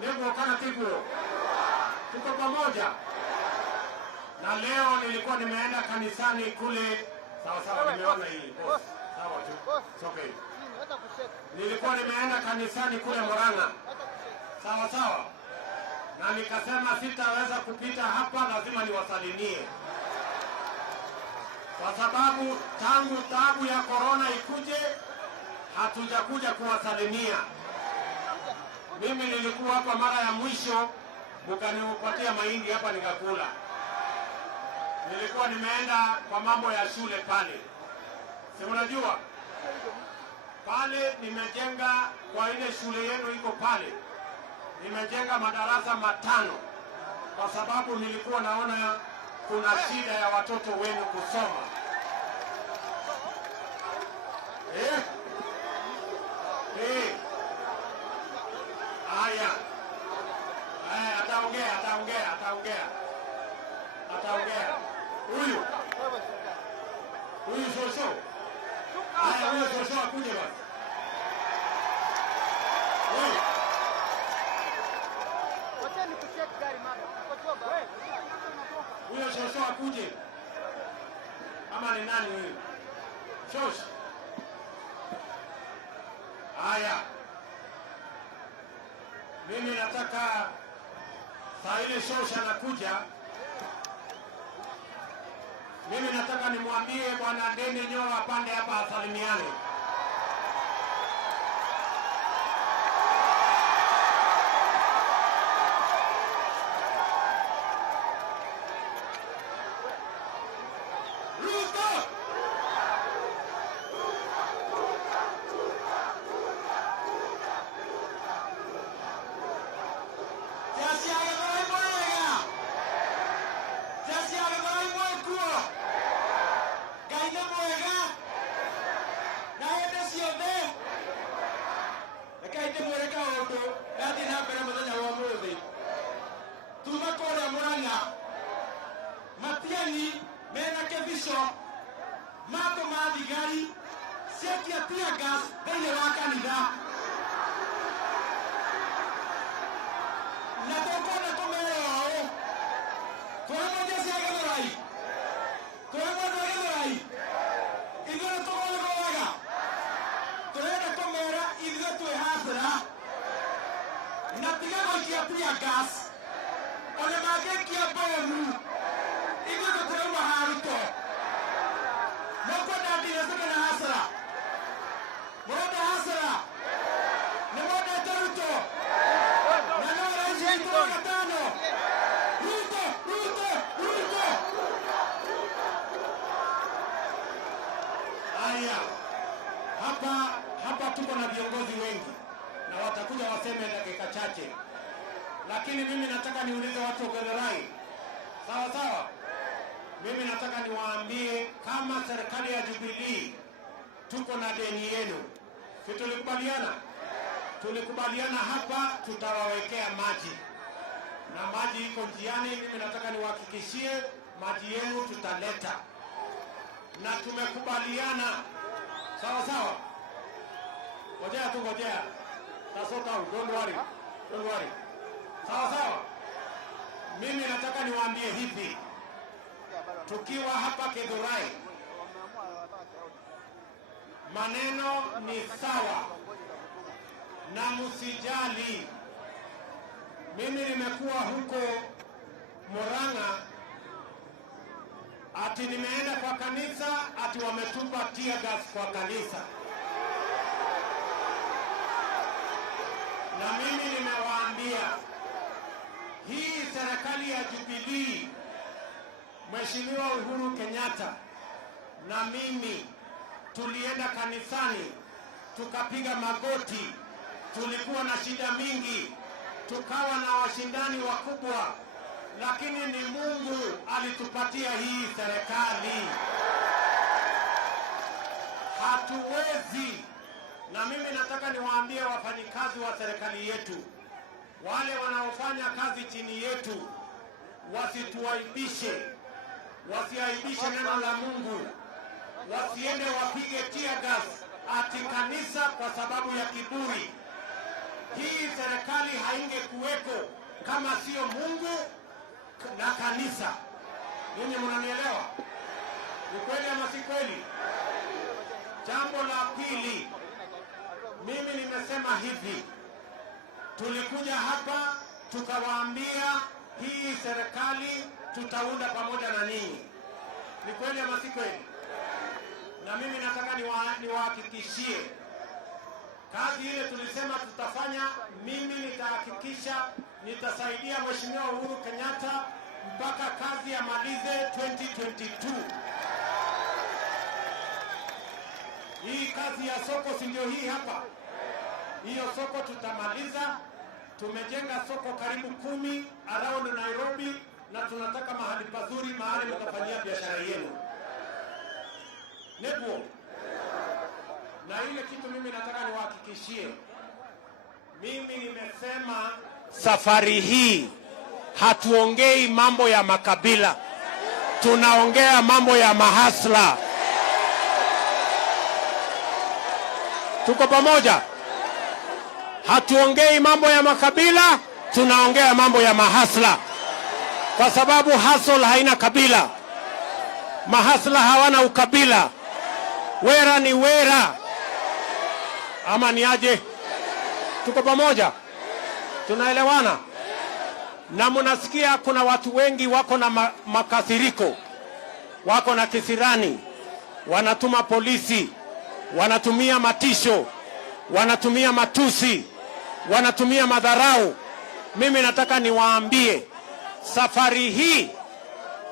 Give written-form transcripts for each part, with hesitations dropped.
Niko kana tigo. Tuko pamoja. Na leo nilikuwa nimeenda kanisani kule. Sawa nimeona hii. Sawa tu. It's okay. Nilikuwa nimeenda kanisani kule Murang'a. Sawa. Na nikasema sitaweza kupita hapa, lazima niwasalimie. Kwa sababu tangu taabu ya corona ikuje, hatujakuja kuwasalimia. Mimi nilikuwa hapa mara ya mwisho, mkanipatia mahindi hapa nikakula. Nilikuwa nimeenda kwa mambo ya shule pale. Si unajua? Pale nimejenga kwa ile shule yenu iko pale. Nimejenga madarasa 5 kwa sababu nilikuwa naona kuna shida ya watoto wenu kusoma. Haya, ataongea. Huyu shosho. Haya, huyu shosho akuje basi. Huyo shosho akuje. Ama ni nani huyo? Shosho. Haya. Mimi nataka saa ile shosho anakuja. Mimi nataka nimwambie Bwana Ndeni Nyoro apande hapa asalimiane. Matiani mena kevisho mato madigari sekia tia gas dele wa kanida na toko na komero komo jesi agarai igoro to wala waga toera komera igoro to hasra na tiga ko kia tia gas ole mage kia bomu igoro to maharuto moko dadi na saka na hasra moda hasra ne moda taruto na no raisi to katano ruto aya hapa tuko na viongozi wengi na watakuja waseme dakika chache, lakini mimi nataka niulize watu wa Githurai. Sawa. Mimi nataka niwaambie kama serikali ya Jubilee tuko na deni yenu. Si tulikubaliana? Tulikubaliana hapa tutawawekea maji. Na maji iko njiani. Mimi nataka niwahakikishie maji yenu tutaleta. Na tumekubaliana. Sawa. Ngojea. Tasota, don't worry. Sawa. Mimi nataka niwaambie hivi. Tukiwa hapa Githurai, maneno ni sawa na msijali. Mimi nimekuwa huko Murang'a, ati nimeenda kwa kanisa, ati wametupa tear gas kwa kanisa. Na mimi nimewaambia hii serikali ya Jubilee, Mheshimiwa Uhuru Kenyatta na mimi tulienda kanisani, tukapiga magoti, tulikuwa na shida mingi, tukawa na washindani wakubwa, lakini ni Mungu alitupatia hii serikali. Hatuwezi. Na mimi nataka niwaambie wafanyikazi wa serikali yetu, wale wanaofanya kazi chini yetu, wasituaibishe. Wasiaibishe neno la Mungu. Wasiende wapige tear gas ati kanisa kwa sababu ya kiburi. Hii serikali haingekuwa kuweko kama sio Mungu na kanisa. Ninyi mnanielewa? Ni kweli ama si kweli? Jambo la pili, mimi nimesema hivi, tulikuja hapa tukawaambia hii serikali tutaunda pamoja na ninyi. Ni kweli ama si kweli? Na mimi nataka niwahakikishie kazi ile tulisema tutafanya, mimi nitahakikisha nitasaidia Mheshimiwa Uhuru Kenyatta mpaka kazi amalize 2022. Hii kazi ya soko si ndio hii hapa? Hiyo soko tutamaliza. Tumejenga soko karibu 10 around Nairobi na tunataka mahali pazuri, mahali mtafanyia biashara yenu. Nepo. Na ile kitu mimi nataka niwahakikishie, mimi nimesema safari hii hatuongei mambo ya makabila, tunaongea mambo ya mahasla. Tuko pamoja? Hatuongei mambo ya makabila, tunaongea mambo ya mahasla, kwa sababu hustle haina kabila, mahasla hawana ukabila. Wera ni wera, ama ni aje? Tuko pamoja? Tunaelewana? Na mnasikia kuna watu wengi wako na makasiriko, wako na kisirani, wanatuma polisi, wanatumia matisho, wanatumia matusi, wanatumia madharau. Mimi nataka niwaambie, safari hii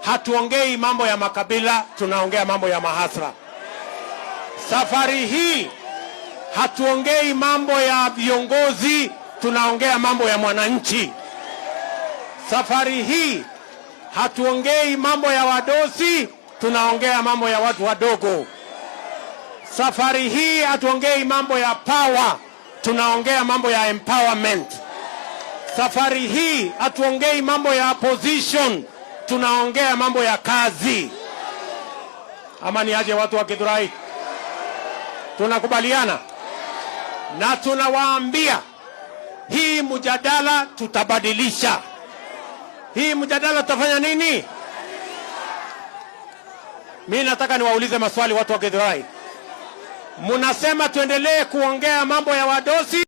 hatuongei mambo ya makabila, tunaongea mambo ya mahasla. Safari hii hatuongei mambo ya viongozi, tunaongea mambo ya mwananchi. Safari hii hatuongei mambo ya wadosi, tunaongea mambo ya watu wadogo. Safari hii hatuongei mambo ya power, tunaongea mambo ya empowerment. Safari hii hatuongei mambo ya opposition, tunaongea mambo ya kazi. Ama ni aje watu wa Githurai? Tunakubaliana? Na tunawaambia hii mjadala tutabadilisha. Hii mjadala tutafanya nini? Mimi nataka niwaulize maswali watu wa Githurai. Munasema tuendelee kuongea mambo ya wadosi